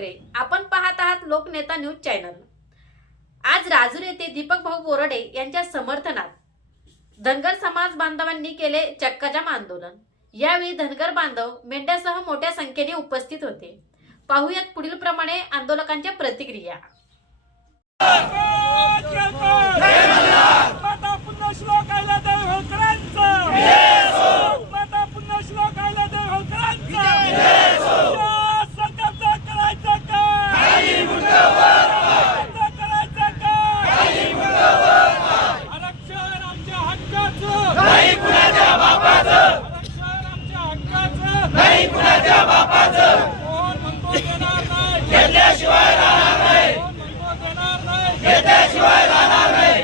वगैरे. आपण पाहत आहात लोकनेता न्यूज चॅनल. आज राजूर येथे दीपक भाऊ बोराडे यांच्या समर्थनात धनगर समाज बांधवांनी केले चक्काजाम आंदोलन. यावेळी धनगर बांधव मेंढ्यासह मोठ्या संख्येने उपस्थित होते. पाहुयात पुढील प्रमाणे आंदोलकांच्या प्रतिक्रिया माता पुन्हा श्लोक आयला देव होळकरांचा माता पुन्हा श्लोक आयला देव होळकरांचा या सरकारचा करायचा काय सरकारचा करायचा काय आरक्षण आमच्या हक्काचं नाही कुणाच्या बापाचं आरक्षण आमच्या हक्काचं नाही कुणाच्या बापाचं कोण म्हणतो देणार नाही घेतल्याशिवाय राहणार नाही कोण म्हणतो देणार नाही घेतल्याशिवाय राहणार नाही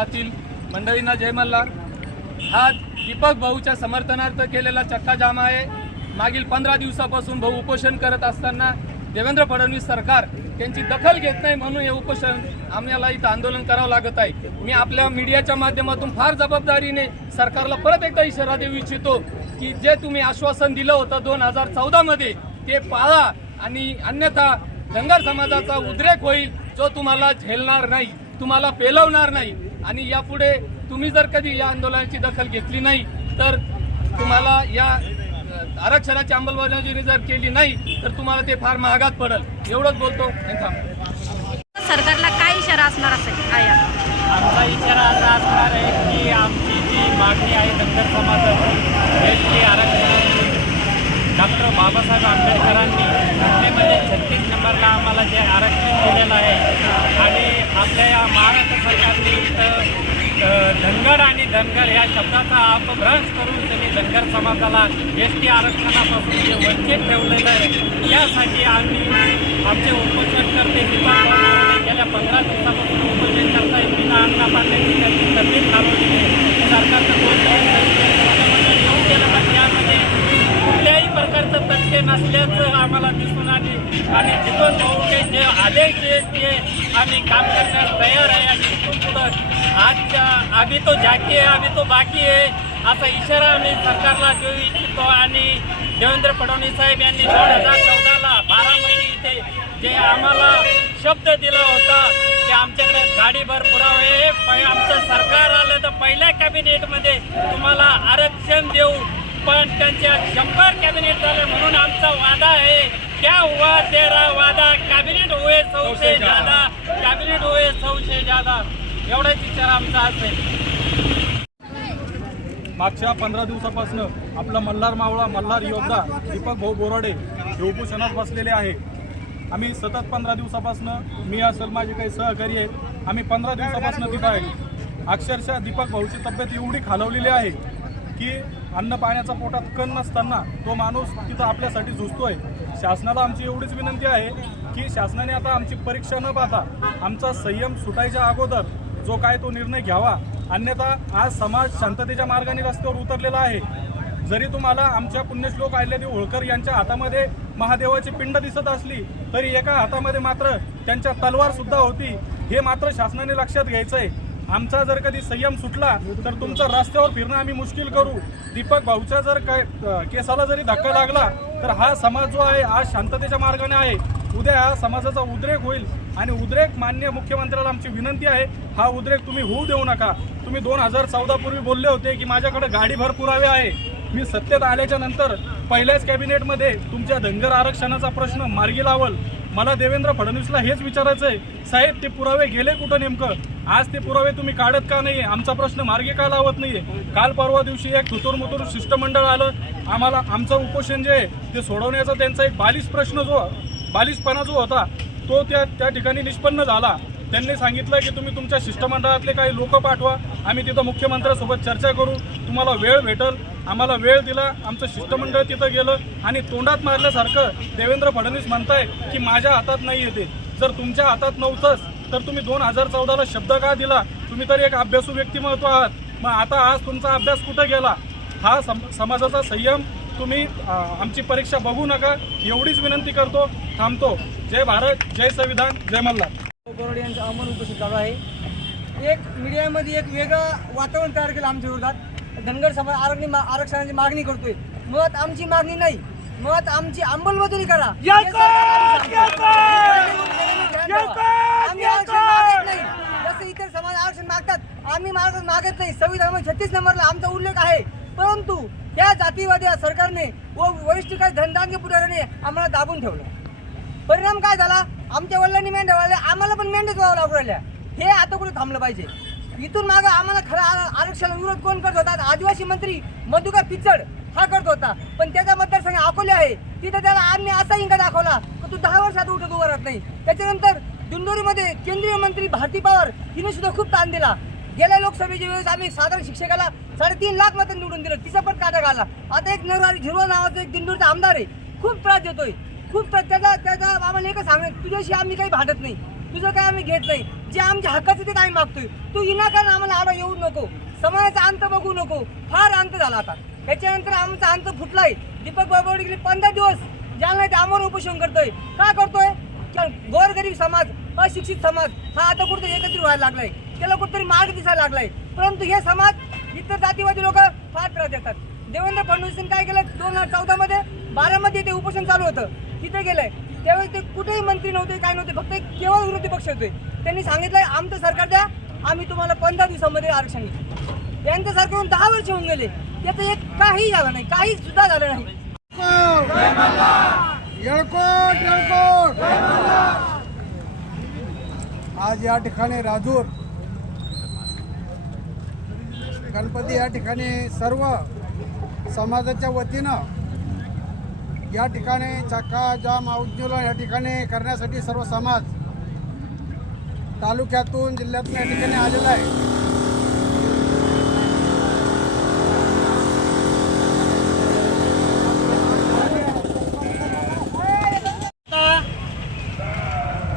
शहरातील मंडळींना जय मल्हार. हा दीपक भाऊच्या समर्थनार्थ केलेला चक्काजाम आहे. मागील पंधरा दिवसापासून भाऊ उपोषण करत असताना देवेंद्र फडणवीस सरकार त्यांची दखल घेत नाही म्हणून हे उपोषण आम्हाला इथं आंदोलन करावं लागत आहे. मी आपल्या मीडियाच्या माध्यमातून फार जबाबदारीने सरकारला परत एकदा इशारा देऊ इच्छितो की जे तुम्ही आश्वासन दिलं होतं दोन हजार चौदामध्ये ते पाळा आणि अन्यथा धनगर समाजाचा उद्रेक होईल जो तुम्हाला झेलणार नाही तुम्हाला पेलवणार नाही. आणि यापुढे तुम्ही जर कधी या आंदोलनाची दखल घेतली नाही तर तुम्हाला या आरक्षणाची अंमलबजावणी जर केली नाही तर तुम्हाला ते फार महागात पडल. एवढंच बोलतो आणि थांबतो सरकारला काय इशारा असणार असेल? आमचा इशारा असा असणार आहे की आमची जी मागणी आहे धनगर समाजाची एस टी आरक्षणाची डॉक्टर बाबासाहेब आंबेडकरांनी छत्तीस नंबरला आम्हाला जे आरक्षण दिलेलं आहे आणि आपल्या या महाराष्ट्र सरकारने इथं धनगड आणि धनगर या शब्दाचा अपभ्रंश करून त्यांनी धनगर समाजाला एस टी आरक्षणापासून जे वंचित ठेवलेलं आहे यासाठी आम्ही आमचे उपोषणकर्ते करते गेल्या पंधरा दिवसापासून उपोषण करता बिना अन्ना पाण्याची त्यांची तब्येत घालवलेली आहे. सरकारचं कोणतंही तथ्य येऊ गेलं तर त्यामध्ये कुठल्याही प्रकारचं तथ्य नसल्याचं आम्हाला दिसून आले. आणि तिथून भाऊने जे आदेश आहेत ते आम्ही काम करण्यास तयार आहे आणि इथून पुढं आजच्या आम्ही तो झाकी आहे आम्ही तो बाकी आहे असा इशारा आम्ही सरकारला देऊ इच्छितो. आणि देवेंद्र फडणवीस साहेब यांनी दोन हजार चौदाला बारामती इथे जे आम्हाला शब्द दिला होता की आमच्याकडे गाडीभर पुरावे प- आमचं सरकार आलं तर पहिल्या कॅबिनेटमध्ये तुम्हाला आरक्षण देऊ. पण त्यांच्या शंभर कॅबिनेट झाले म्हणून आमचा वादा आहे. क्या हुआ तेरा वादा? कॅबिनेट हुए सौशे ज्यादा. कॅबिनेट हुए सौशे ज्यादा. एवढाच विचार आमचा असेल मागच्या पंधरा दिवसापासून आपला मल्हार मावळा मल्हार योद्धा दीपक भाऊ बोराडे हे उपोषणात बसलेले आहे. आम्ही सतत पंधरा दिवसापासून मी असेल माझे काही सहकारी आहेत आम्ही पंधरा दिवसापासून तिथं आहे. अक्षरशः दीपक भाऊची तब्येत एवढी खालवलेली आहे की अन्न पाण्याचा पोटात कण नसताना तो माणूस तिथं आपल्यासाठी झुजतोय. शासनाला आमची एवढीच विनंती आहे की शासनाने आता आमची परीक्षा न पाहता आमचा संयम सुटायच्या अगोदर जो काय तो निर्णय घ्यावा. अन्यथा आज समाज शांततेच्या मार्गाने रस्त्यावर उतरलेला आहे. जरी तुम्हाला आमच्या पुण्यश्लोक आयल्यादेव होळकर यांच्या हातामध्ये महादेवाची पिंड दिसत असली तरी एका हातामध्ये मात्र त्यांच्या तलवार सुद्धा होती. हे मात्र शासनाने लक्षात घ्यायचं आहे आमचा जर कधी संयम सुटला तर तुमचा रस्त्यावर फिरणं आम्ही मुश्किल करू. दीपक भाऊच्या जर काय केसाला जरी धक्का लागला तर हा समाज जो आहे आज शांततेच्या मार्गाने आहे. उद्या हा समाजाचा उद्रेक होईल. आणि उद्रेक मान्य मुख्यमंत्र्याला आमची विनंती आहे हा उद्रेक तुम्ही होऊ देऊ नका. तुम्ही दोन हजार चौदापूर्वी बोलले होते की माझ्याकडे गाडीभर पुरावे आहे. मी सत्तेत आल्याच्यानंतर पहिल्याच कॅबिनेटमध्ये तुमच्या धनगर आरक्षणाचा प्रश्न मार्गी लावल. मला देवेंद्र फडणवीसला हेच विचारायचं आहे साहेब ते पुरावे गेले कुठं नेमकं? आज ते पुरावे तुम्ही काढत का नाही आमचा प्रश्न मार्गी का लावत नाहीये? काल परवा दिवशी एक थुतुरमुतुर शिष्टमंडळ आलं. आम्हाला आमचं उपोषण जे आहे ते सोडवण्याचा त्यांचा एक बालिश प्रश्न जो बालिशपणा जो होता तो त्या त्या ठिकाणी निष्पन्न झाला. त्यांनी सांगितलं की तुम्ही तुमच्या शिष्टमंडळातले काही लोक पाठवा. आम्ही तिथं मुख्यमंत्र्यांसोबत चर्चा करू. तुम्हाला वेळ भेटल. आम्हाला वेळ दिला आमचं शिष्टमंडळ तिथं गेलं आणि तोंडात मारल्यासारखं देवेंद्र फडणवीस म्हणताय की माझ्या हातात नाही येते. जर तुमच्या हातात नव्हतंच तर तुम्ही दोन हजार चौदाला शब्द का दिला? तुम्ही तर एक अभ्यासू व्यक्तिमत्व आहात. मग आता आज तुमचा अभ्यास कुठं गेला? हा सम समाजाचा संयम तुम्ही आमची परीक्षा बघू नका. एवढीच विनंती करतो. थांबतो. जय भारत जय संविधान जय मल्हार. बोराडे यांचं आव्हान उपस्थित चालू आहे. एक मीडियामध्ये एक वेगळं वातावरण तयार केलं आमच्या विरोधात. धनगर समाज आरक्षण आरक्षणाची मागणी करतोय. मुळात आमची मागणी नाही. मुळात आमची अंमलबजावणी करा. आम्ही आरक्षण मागत नाही. जसं इतर समाज आरक्षण मागतात आम्ही माग मागत नाही. संविधान छत्तीस नंबरला आमचा उल्लेख आहे. परंतु या जातीवादी सरकारने व वरिष्ठ काही धनदानगे पुढाऱ्याने आम्हाला दाबून ठेवलं. परिणाम काय झाला? आमच्या वडिलांनी मेंढ्या वाढल्या आम्हाला पण व्हावं लागू राहिल्या. हे आता कुठे थांबलं पाहिजे? इथून मागं आम्हाला खरं आरक्षण आरक्षणाला विरोध कोण करत होता? आदिवासी मंत्री मधुकर पिचड हा करत होता. पण त्याचा मतदारसंघ अकोले आहे. तिथे त्याला आम्ही असा इंगा दाखवला की तू दहा वर्षात उठत उभं राहत नाही. त्याच्यानंतर दिंडोरीमध्ये केंद्रीय मंत्री भारती पवार हिने सुद्धा खूप ताण दिला. गेल्या लोकसभेच्या वेळेस आम्ही साधारण शिक्षकाला साडेतीन लाख मतं निवडून दिलं. तिचा पण काटा घाला आता एक नरवारी झिरवा नावाचा एक दिंडोरचा आमदार आहे. खूप त्रास देतोय. खूप त्रास त्याचा त्याचा आम्हाला एकच सांगणार तुझ्याशी आम्ही काही भांडत नाही. तुझं काय आम्ही घेत नाही. जे आमच्या हक्काचं ते आम्ही मागतोय. तू विनाकारण आम्हाला आडा येऊ नको. समाजाचा अंत बघू नको. फार अंत झाला आता. त्याच्यानंतर आमचा अंत फुटलाय. दीपक बाबावर गेले पंधरा दिवस ज्याला ते आम्हाला उपोषण करतोय. का करतोय? कारण गोरगरीब समाज अशिक्षित समाज हा आता कुठेतरी एकत्रित व्हायला लागलाय. त्याला कुठेतरी मार्ग दिसायला लागलाय. परंतु हे समाज इतर जातीवादी लोक फार त्रास देतात. देवेंद्र फडणवीस काय केलं? दोन हजार चौदा मध्ये बारामध्ये ते उपोषण चालू होतं. तिथे गेलंय. त्यावेळेस ते कुठेही मंत्री नव्हते काय नव्हते फक्त एक केवळ विरोधी पक्ष होते. त्यांनी सांगितलंय आमचं सरकार द्या आम्ही तुम्हाला पंधरा दिवसामध्ये आरक्षण देऊ. त्यांचं सरकार दहा वर्ष होऊन गेले. त्याचं एक काही झालं नाही काही सुद्धा झालं नाही. आज या ठिकाणी राजूर गणपती या ठिकाणी सर्व समाजाच्या वतीनं या ठिकाणी चक्का जाम आंदोलन या ठिकाणी करण्यासाठी सर्व समाज तालुक्यातून जिल्ह्यातून या ठिकाणी आलेला आहे.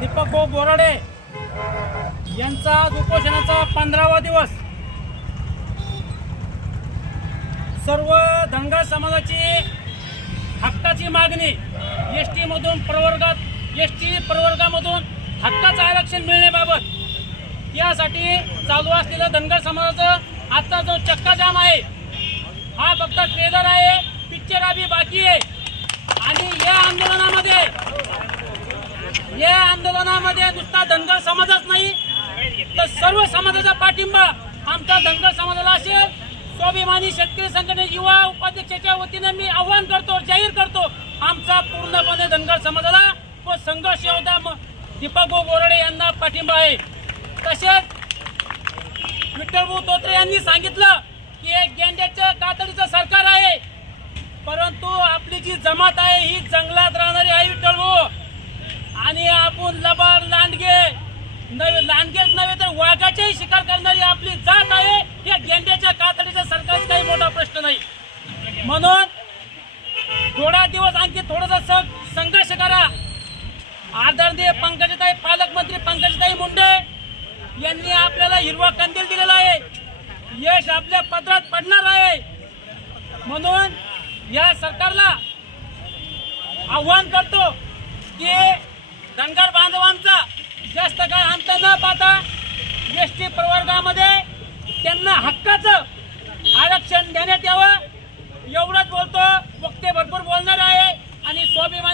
दीपक बोराडे यांचा आज उपोषणाचा पंधरावा दिवस. सर्व धनगर समाजाची हक्काची मागणी. एस टी मधून प्रवर्गात एस टी प्रवर्गामधून हक्काचं आरक्षण मिळण्याबाबत. यासाठी चालू असलेलं धनगर समाजाचं आजचा जो चक्काजाम आहे हा फक्त ट्रेलर आहे पिक्चर अभी बाकी आहे. आणि या आंदोलनामध्ये या आंदोलनामध्ये नुसता धनगर समाजच नाही तर सर्व समाजाचा पाठिंबा आमच्या धनगर स्वाभिमानी शेतकरी संघटने युवा उपाध्यक्षाच्या वतीने मी आव्हान करतो जाहीर करतो आमचा पूर्णपणे धनगर समाजाला व संघर्ष योद्धा म- दीपक भाऊ बोराडे यांना पाठिंबा आहे. तसेच विठ्ठलभाऊ तोत्रे यांनी सांगितलं की हे गेंड्याच्या कातडीचं सरकार आहे. परंतु आपली जी जमात आहे ही जंगलात राहणारी आहे विठ्ठलभाऊ. आणि आपण लबार लांडगे नवे लांडगेच नव्हे तर वाघाच्याही शिकार करणारी आपली जात आहे. या गेंड्याच्या सरकारचा काही मोठा प्रश्न नाही. म्हणून थोडा दिवस आणखी थोडासा संघर्ष करा. आदरणीय पंकजताई पालकमंत्री पंकजताई मुंडे यांनी आपल्याला हिरवा कंदील दिलेला आहे. यश आपल्या पत्रात पडणार आहे. म्हणून या सरकारला आव्हान करतो की धनगर बांधवांचा जास्त काय अंत न पाहता एस टी प्रवर्गामध्ये त्यांना हक्काचं आरक्षण देण्यात यावं. एवढंच बोलतो. वक्ते भरपूर बोलणार आहे. आणि स्वाभिमानी